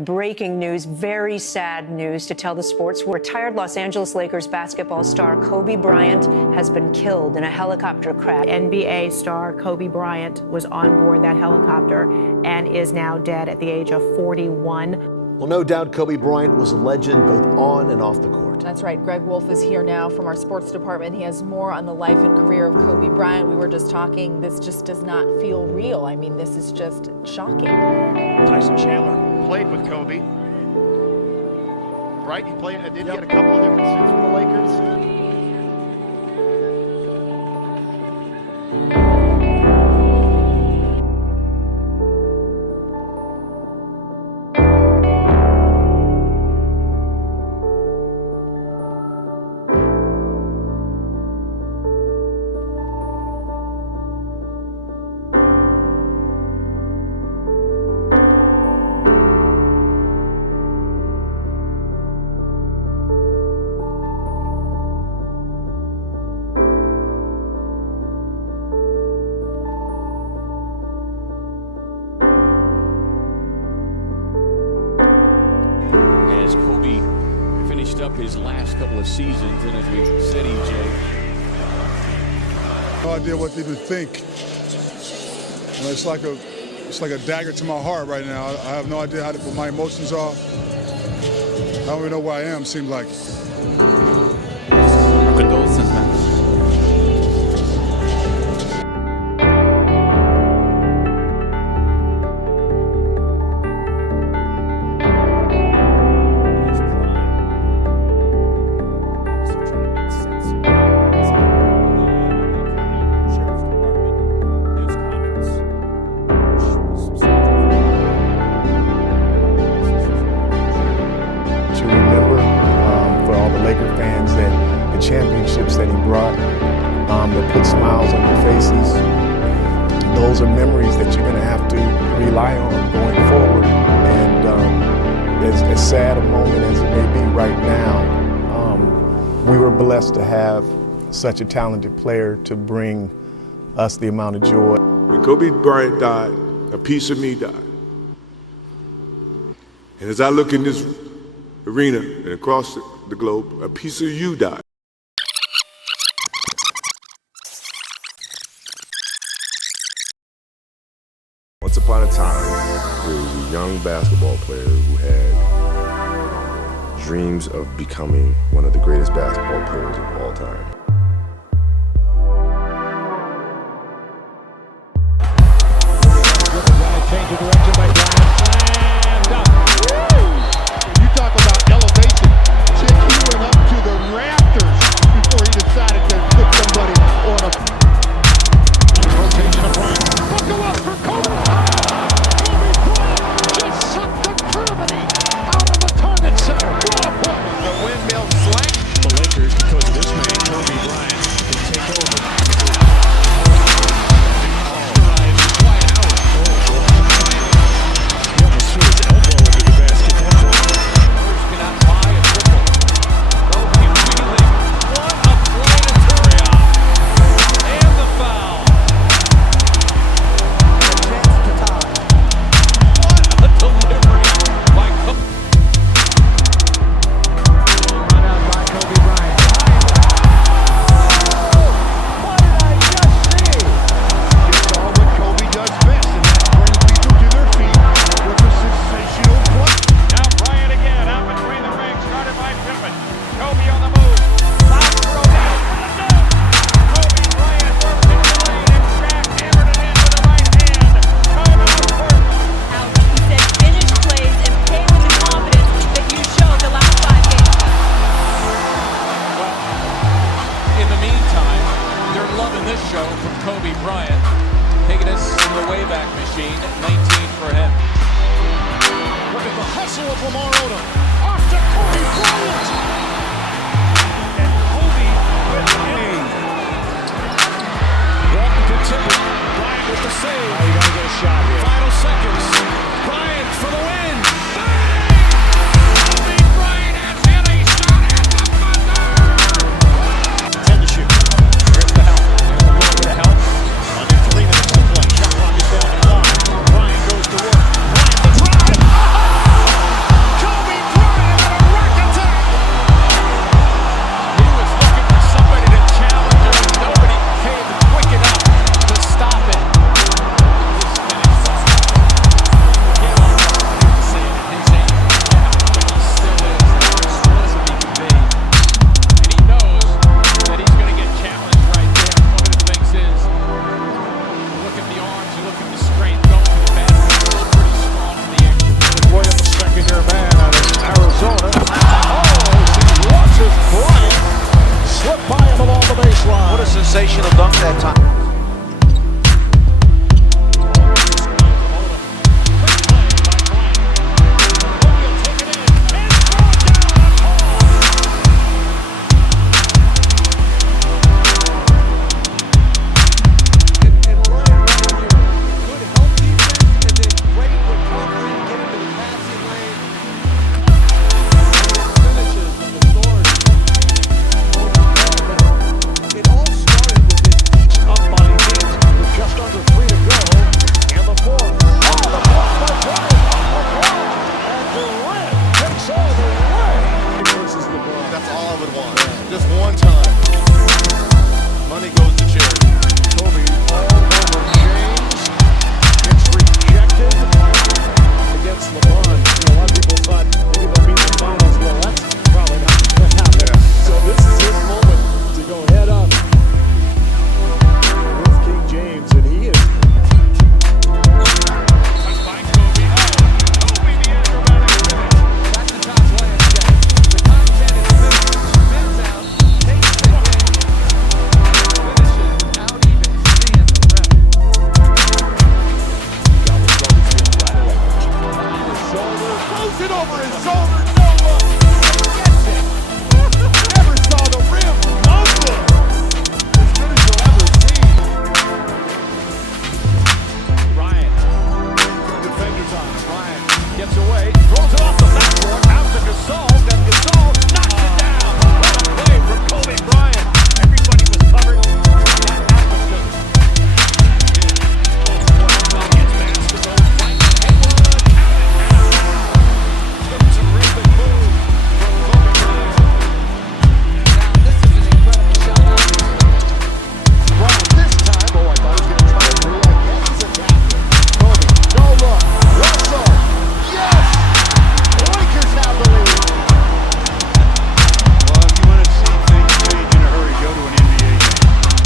Breaking news, very sad news to tell the sports. Retired Los Angeles Lakers basketball star Kobe Bryant has been killed in a helicopter crash. NBA star Kobe Bryant was on board that helicopter and is now dead at the age of 41. Well, no doubt Kobe Bryant was a legend both on and off the court. That's right. Greg Wolf is here now from our sports department. He has more on the life and career of Kobe Bryant. We were just talking. This just does not feel real. I mean, this is just shocking. Tyson Chandler played with Kobe. Right? He played. Did he get a couple of different stints with the Lakers? Kobe finished up his last couple of seasons, and as we said, EJ, no idea what they would think. You know, it's like a dagger to my heart right now. I have no idea what my emotions are. I don't even know where I am. Seems like. our condolences, man. Laker fans that the championships that he brought, that put smiles on your faces, those are memories that you're going to have to rely on going forward. And as sad a moment as it may be right now, we were blessed to have such a talented player to bring us the amount of joy. When Kobe Bryant died, a piece of me died. And as I look in this arena and across the globe, a piece of you died. Once upon a time, there was a young basketball player who had dreams of becoming one of the greatest basketball players of all time. Change of direction by Bryant. Slam dunk. You talk about elevation. Chick, he went up to the rafters before he decided to put somebody on a rotation of Bryant. Buckle up for Kobe. Kobe Bryant just sucked the gravity out of the target center. What a play. The windmill slang. The Lakers, because of this man, Kobe Bryant, can take over. Show from Kobe Bryant, taking us in the Wayback Machine, 19 for him. Look at the hustle of Lamar Odom. Off to Kobe Bryant. And Kobe with a walking to Tippett. Bryant with the save. Oh, you gotta get a shot here. Final seconds. Bryant for the win. Kobe Bryant has hit a shot at the buzzer. 10 to shoot. Here's the help. To help. Under 3 minutes to play. Shot clock is going to line. Bryant goes to work. Bryant the drive. Oh! over his shoulder.